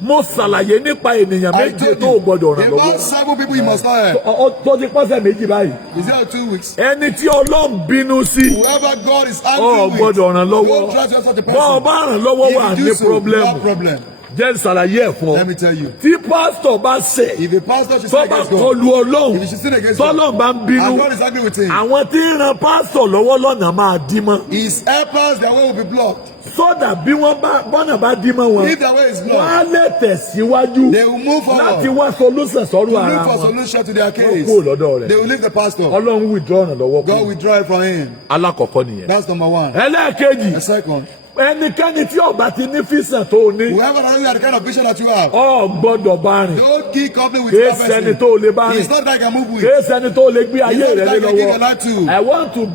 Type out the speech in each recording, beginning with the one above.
mo ṣàlàyé nípa ènìyàn méje tó gbọdọ̀ ràn lọ́wọ́. About 7 people you must not help. Tó ti pọ́sẹ̀ méjì báyìí. Is there 2 weeks? Ẹni tí Ọlọ́run bínú sí. Whoever God is angry with, gbọdọ̀ ràn lọ́wọ́. don't trust yourself to the Bọ́ ọ person. bá ràn lọ́wọ́ wà If you ní do so, problem. no problem. Jẹ́ ṣàlàyé ẹ̀ fún ọ. Let me tell you. Tí pásítọ̀ bá ṣẹ̀, If a pastor should tó sin bá against God, kọlu Ọlọ́run, if he should sin against tọ́lọ́run bá ń God, bínú, and God is angry with him, àwọn tí ń ran pásítọ̀ lọ́wọ́ lọ́nà máa dí mọ́. his helpers, their way will be blocked. Sọ́dà bí bọ́nà bá dí mọ́ wọn, If their way is wọ́n á blocked, lè tẹ̀síwájú they will move láti forward wá solúsẹ̀ sọ́rọ̀ to ara look for wọn. solution to their Wọ́n case. kúrò lọ́dọ̀ They rẹ̀. will leave the pastor. Ọlọ́run withdraw ọ̀nà lọ́wọ́ God kù. withdraw it from him. Alákọ̀ọ́kọ́ nìyẹn. That's number 1. Ẹlẹ́ẹ̀kejì, The second, ẹnikẹ́ni tí ọba ti ní físàn tó ní, whoever knows the kind of vision that you have, gbọ́dọ̀ bá rìn. don't keep company with Kìí that ṣẹni person. tó lè bá It's rìn. not like I move with. Kìí ṣẹni tó lè gbé ayé It's not rẹ̀ lé like I give your lọ́wọ́. life to. I want to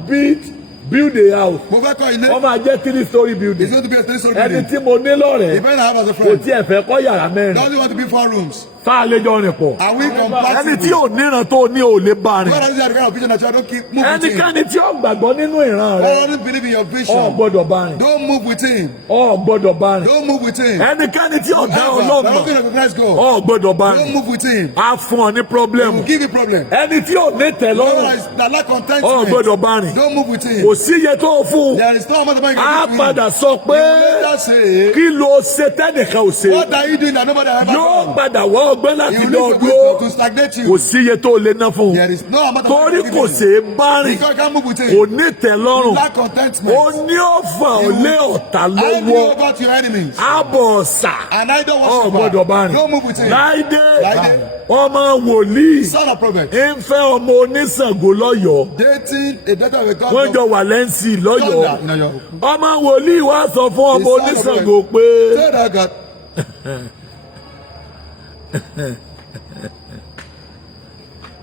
build a house. Mo fẹ́ kọ́ ilé. Wọ́n máa jẹ́ 3-story It's building. going to be a 3-story Ẹni building. tí mo ní The lọ́rẹ̀ẹ́ friend I have as a kò friend tiẹ̀ fẹ́ kọ́ yàrá mẹ́rin. doesn't want to be 4 rooms. Tá a lè jọ rìn pọ̀. Are we Ẹni compatible? tí ò níran tó ní ò lè bá God rìn. doesn't have the kind of vision that you have. Don't keep moving with him. Ẹnikẹ́ni tí ó gbàgbọ́ nínú ìran God rẹ̀, doesn't believe in your vision. gbọ́dọ̀ bá rìn. Don't move with him. Gbọ́dọ̀ bá rìn. Don't move with him. Ẹnikẹ́ni tí ọ̀dá Whoever ọlọ́mọ, doesn't recognize God. gbọ́dọ̀ bá Don't rìn. move with him. Á fún ọ ní He problem. will give you problem. Ẹni tí ò ní tẹ́lọ́rùn, That lack contentment. gbọ́dọ̀ bá rìn. Don't move with him. Kò síye tó fún. There is no amount of money you Á can give padà him. sọ He pé will later say, kí ló ṣe tẹ́nìkan ò ṣe. what are you doing that nobody has ever Yóò done? padà wọ́ ọgbẹ́ láti He lọ will leave the dúró. wisdom to stagnate Kò you. síye tó lè ná fún un. There is no amount of money Torí you can kò give ṣe him. é bá rìn. Because you can't move with Kò him. ní tẹ́lọ́rùn. Lack contentment. Ó ní ọ̀fà ọ̀lẹ́ ọ̀tá Hand you lọ́wọ́. over to your enemies. Àbọ̀ ọ̀sà. And I don't want Gbọ́dọ̀ bá rìn. Don't move with him. Láìdé. Láìdé. Ọmọ wòlíì. Son of prophet. ń fẹ́ ọmọ oníṣàngó lọ́yọ̀ọ́. Dating a daughter of a god. Wọ́n jọ wà lẹ́ǹsì lọ́yọ̀ọ́. Thunder. Ọmọ wòlíì wá sọ fún ọmọ The son of oníṣàngó pé Tell that God.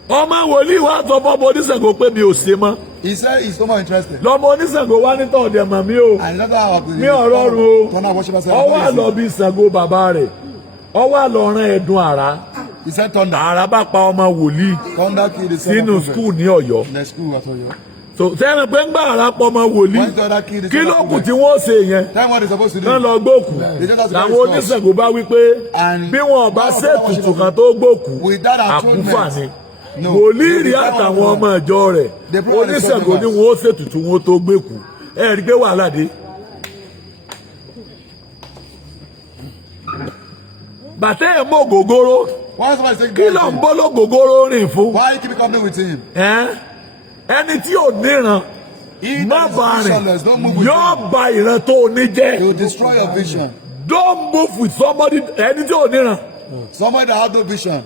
ọmọ wòlíì wá sọ fún ọmọ oníṣàngó pé mi ò ṣe mọ́. He said he's no more interested. Lọ́mọ oníṣàngó wá ní tọ̀ọ̀dẹ̀ mọ̀ mí o. And another hour. Mi ò rọrùn o. Thunder worship us. Ọwọ́ àlọ́ bí Ṣàngó bàbá rẹ̀. Ọwọ́ àlọ́ rán ẹ̀dùn àrá. He said thunder. Àrá bá pa ọmọ wòlíì Thunder killed the son sínú of prophet. skul ní Ọ̀yọ́. In the school, I told you. So sẹ́yìn pé ń gbà àrá pọ̀ ọmọ wòlíì. When thunder killed the Kí son ló of kù prophet. tí wọ́n ṣe yẹn? Tell him what he's supposed to do. Kán lọ gbókù. Làwọn oníṣègùn bá wí pé bí wọn bá ṣètùtù kan tó gbókù, àkúfà ni. Wòlíì rí àtàwọn ọmọ ìjọ rẹ̀. Oníṣègùn ni wọn ó ṣètùtù wọn tó gbékù. Ẹ rí pé wàhálà dé. Bàtẹ́ ẹ̀ mọ́ ògógóró. Why somebody say Kí ló ń bọ́ lógógóró rìn fún? why you keep company with him? Ẹni tí ò níran He má that bá is rìn visionless, don't move with yóò him. ba ìran tó o ní He jẹ́. will destroy your vision. Don't move with somebody ẹni tí ò níran. Somebody that has no vision.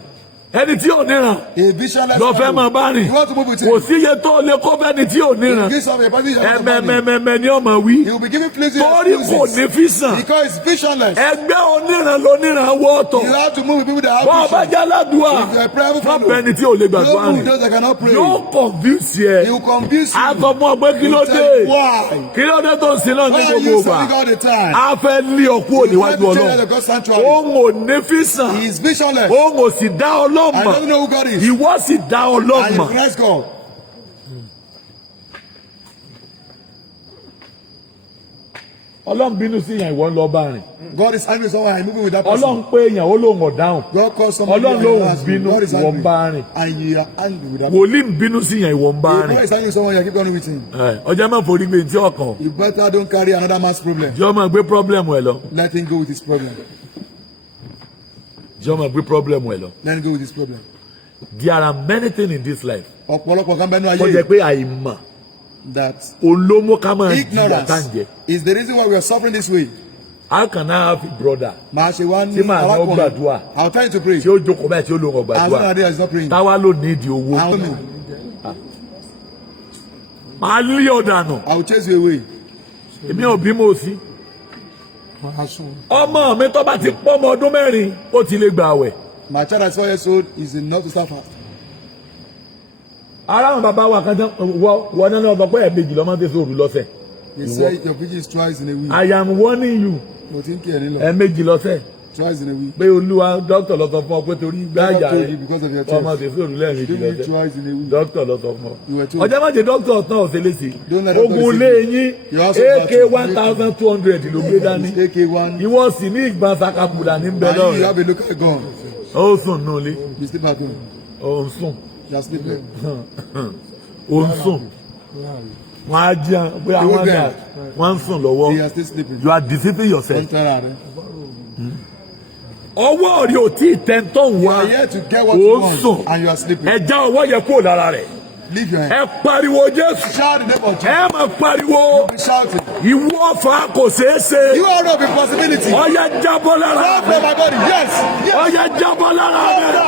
Ẹni tí ò níran A visionless lọ fẹ́ máa bá rìn. You want to move with Kò him? sí iye tó lè kó fẹ́ni tí ò níran. Give some a person you have money. Ẹ̀mẹ̀mẹ̀mẹ̀ ni ọmọ wí. He will be giving pleasing Torí kò excuses. ní físàn. Because it's visionless. Ẹgbẹ́ oníran lóníran wọ́ ọ̀tọ̀. You have to move with people that Bọ́ have ọba vision. jáládùá. If you are a private Má fellow, bẹni tí ò lè gbàgbọ́ don't move with àrìn. those that cannot pray. Yóò confuse yẹ. He will confuse you. A sọ fún ọ pé kí ló He will dé? tell you why. Kí ló dé tó ń sin náà ní Why are gbogbo you ìgbà? serving God all the time? A fẹ́ lé ọ kúrò He níwájú will tell you Ọlọ́run. the God sanctuary. Òun ò ní físàn. He is visionless. Òun ò sì dá And Ọlọ́run he doesn't mọ̀. know who God is. Ìwọ sì dá And Ọlọ́run he mọ̀. recognize God. Ọlọ́run bínú sí ìyàn ìwọ ń lọ bá rìn. God is angry with someone and moving with that person. Ọlọ́run pé èèyàn ó lóun ọ̀dáhùn. God calls somebody Ọlọ́run and lóun you ask him. bínú God is ìwọ ń angry. bá rìn. And you are angry with that person. Wòlíì ń bínú sí ìyàn ìwọ ń bá If God rìn. is angry with someone, you keep going with him. Ọjọ́ máa forí gbé tí ọkàn. You better don't carry another man's problem. Jọ́ máa gbé pọ́blẹ́mù ẹ̀ lọ. Let him go with his problem. Jọ́ máa gbé pọ́blẹ́mù ẹ̀ lọ. Let him go with his problem. There are many things in this life. Ọ̀pọ̀lọpọ̀ kan bẹ́ẹ̀ ní Tó jẹ́ ayé pé àìmọ̀ that olómó ká máa jìyà ignorance tá ń jẹ. is the reason why we are suffering this way. How can I have a brother Màá ṣe wá ní tí màá ní ó gbàdúrà I'll try to pray. tí ó jókòó báyìí tí ó lóun As long ọ̀gbàdúrà as is not praying. táwa ló ní ìdí owó. I will know. Màá lé ọ̀dànù. I will chase you away. Èmi ò bímọ sí. Ọmọ mi tó bá ti pọ́ ọmọ ọdún mẹ́rin ó ti lè gbà wẹ̀. My child at 4 years old is enough to start fast. Ara àwọn bàbá wa kan tán wọ náà ọgbà pé ẹ̀ẹ̀mejì lọ́mọ tẹ̀sí òru lọ́sẹ̀. They say your preaching is twice in a week. I am warning you Mo ti ń kí ẹ nílọ. ẹ̀ẹ̀mejì lọ́sẹ̀. Twice in a week. Pé Olúwa dókítà lọ sọ fún ọ pé torí gbáàyà rẹ̀ Because of your chest. ọmọ tèsí òrùlé ẹ̀mí Give kìlọ̀ me twice in a week. dókítà lọ sọ fún ọ. You were told. Ọjọ́ má jẹ́ dókítà ọ̀tán ọ̀sẹ̀ léṣe. Don't let them Ogun lé yín AK 1200 ló gbé dání. AK1. Ìwọ sì ní ìgbọ̀n sakabula ní bẹ́ẹ̀ And you lọ́rẹ̀. have a local gun. Ó sùn nù lé. You sleep at home. Ó ń sùn. You are sleeping. Ó ń sùn. Wọ́n á jẹun pé àwọn àgbà wọ́n ń sùn lọ́wọ́. You are still sleeping. You are deceiving yourself. Don't tell her. Ọwọ́ rí o tí tẹ́ntọ́ You wá. are here to get what you Ó ń want. sùn. And you are sleeping. Ẹ já ọwọ́ yẹ kúrò lára rẹ̀. Leave your hand. Ẹ pariwo Jésù. Shout the name of Jesus. Ẹ máa pariwo. Be shouting. Ìwọ ọ̀fà kò ṣeé ṣe. You are of impossibility. Ọya jábọ́ lára Shout rẹ̀. from my body. Yes. Yes. Ọya jábọ́ lára rẹ̀.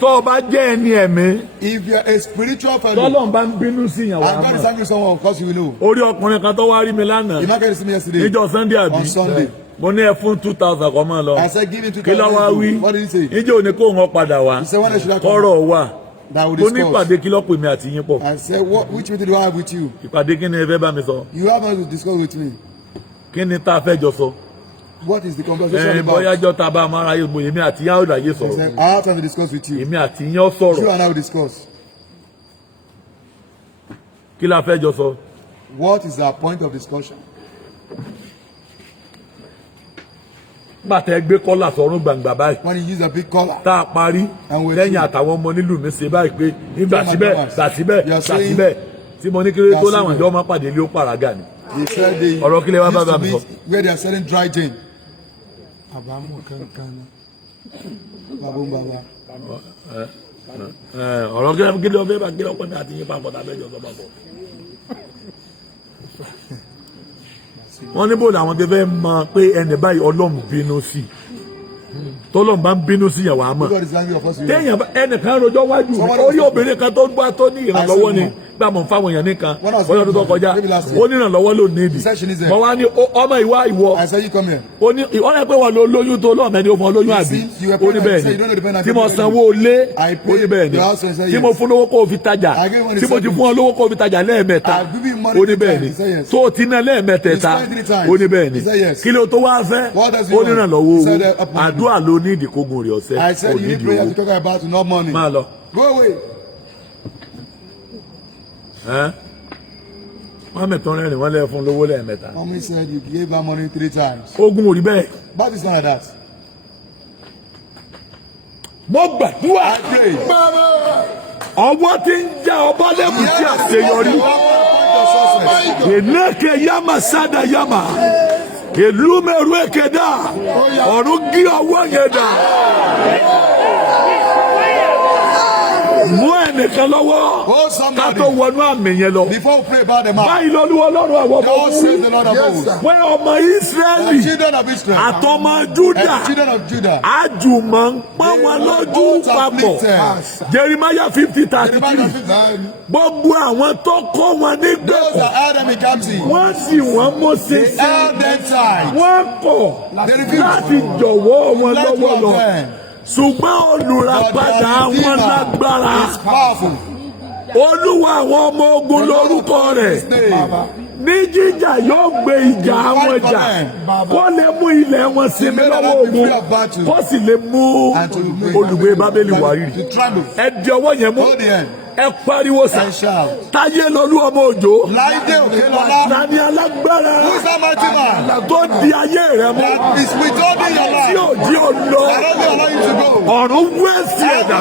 Tó bá jẹ́ ẹni ẹ̀mí. If you are a spiritual fellow. Tọ́lọ́run bá ń bínú sí ìyàwó àmọ́. And God is angry someone, of course you will know. Orí ọkùnrin kan tó wá rí mi lánàá. You not get to see me yesterday. Níjọ́ Sunday àbí. On Sunday. Mo ní ẹ fún 2,000 kọ́ mọ́ lọ. I said give him 2,000. Kí ló wá wí? What did he say? Níjọ́ òní kó wọn padà wá. He said when I should have come. Kọ́rọ̀ wà. That will Mo ní discuss. ìpàdé kí ló pè mí àti yín pọ̀. I said which meeting do I have with you? Ìpàdé kí ni ẹ fẹ́ bá mi sọ? You have not to discuss with me. Kí ni tá a fẹ́ jọ sọ? What is the conversation about? Bóyájọ́ tá a bá máa ráyè mo èmi àti yín á ráyè He sọ̀rọ̀. said I have time to discuss with you. Èmi àti yín ó sọ̀rọ̀. You and I will discuss. Kí la fẹ́ jọ sọ? What is our point of discussion? Bàtà ẹgbẹ́ kọ́là sọ̀rùn gbàngbà báyìí. When you use a big collar. Tá a parí lẹ́yìn àtàwọn ọmọ nílùú mi ṣe báyìí pé nígbà síbẹ̀ gbà síbẹ̀ gbà síbẹ̀ tí mo ní kí ló tó láwọn ìjọ máa pàdé ilé ó pàràgà ni. Ọ̀rọ̀ kílẹ̀ wá bá mi sọ. Where they are selling dry gin. Ọ̀rọ̀ kílẹ̀ ọ̀fẹ́ bá kílẹ̀ ọ̀pẹ́ mi àti yín papọ̀ tàbí ẹjọ́ sọ papọ̀. Wọ́n ní bò làwọn ti fẹ́ mọ̀ pé ẹni báyìí Ọlọ́run bínú sí. Tọ́lọ́run bá ń bínú sí ìyàwó àmọ́. Téèyàn ẹnìkan rojọ́ wájú orí obìnrin kan tó gbá tó ní ìrànlọ́wọ́ ni gbà mọ̀ fáwọn èèyàn nìkan bóyá ọdún tó kọjá ó ní ìrànlọ́wọ́ ló ní ìdí. Mo wá ní ọmọ ìwà ìwọ ó ní ìwọ́n pé wọ́n lo lóyún tó lọ́ọ̀mẹ́ ni ó fún ọ lóyún àbí ó ní bẹ́ẹ̀ ni tí mo sanwó lé ó ní bẹ́ẹ̀ ni tí mo fún lówó kó o fi tajà tí mo ti fún ọ lówó kó o fi tajà lẹ́ẹ̀mẹ́ta ó ní bẹ́ẹ̀ ni tó o ti ná lẹ́ẹ̀mẹ́tẹ̀ẹ̀ta ó ní bẹ́ẹ̀ ni kí ló tó wá fẹ́ ó ní ìrànlọ́wọ́ owó àdúrà ló ní ìdíkógun rẹ̀ ọ̀sẹ̀ ó ní ìdí owó máa lọ. Wọ́n mẹ́tọ́ rẹ́rìn wọ́n lẹ́ fún lówó lẹ́ẹ̀mẹ́ta. Mommy said you gave her money 3 times. Ogun ò rí bẹ́ẹ̀. But it's not like that. Mo gbàdúrà. Ọwọ́ tí ń já ọba lẹ́kùn tí àṣeyọrí. Ènéke yama sada yama. Èlú mẹ́rù èké dà. Ọ̀run gí ọwọ́ yẹn dà. Mú ẹnìkan lọ́wọ́. Ká tó wọnú àmì yẹn lọ. Before we pray about the man. Báyìí l'Olúwa Ọlọ́run àwọn ọmọ God says the Lord of hosts. pé ọmọ Ísírẹ́lì Children of Israel. àtọmọ Júdà And children of Judah. àjùmọ̀ ń pọ́n wọn lójú papọ̀. Jeremiah 50:33. Gbogbo àwọn tó kó wọn ní Those gbẹ̀kọ̀. that held them in captivity. Wọ́n sì wọ́n mú ṣinṣin. Held them tight. Wọ́n kọ̀ láti jọ̀wọ́ wọn lọ́wọ́ lọ. Ṣùgbọ́n olùràpadà wọn lágbára. It's powerful. Olúwa àwọn ọmọ ogun lórúkọ rẹ̀. Ní jíjà yóò gbé ìjà àwọn jà. Kó lè mú ilẹ̀ wọn sinmi lọ́wọ́ ogun. Kó sì lè mú olùgbé Bábélì wárìrì. Ẹ di ọwọ́ yẹn mú. Ẹ pariwo sà. Táyé lolú ọmọ òjò. Láìdé Òkèlọ́lá. Tani alágbára. Who is that mighty man? Tó di ayé rẹ̀ mú. That is withholding your life. Tí ò jí ò lọ. I don't allow you to go. Ọ̀run wẹ́ẹ̀sì ẹ̀dá.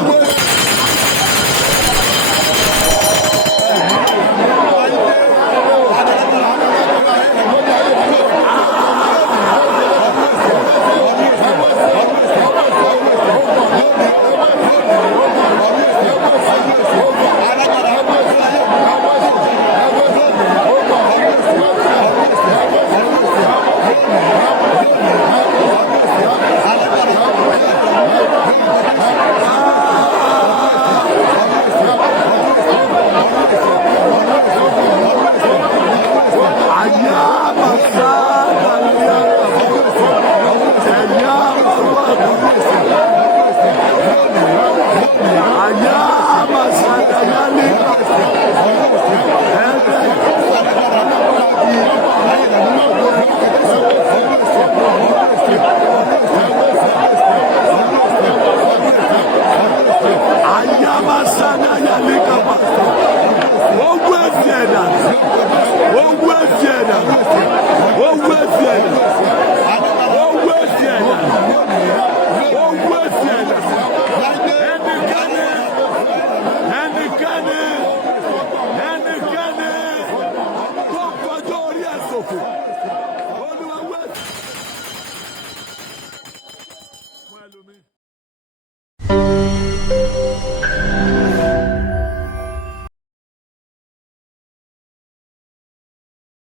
Ẹnikẹ́ni tó kọjá orí ẹ̀ sòfò.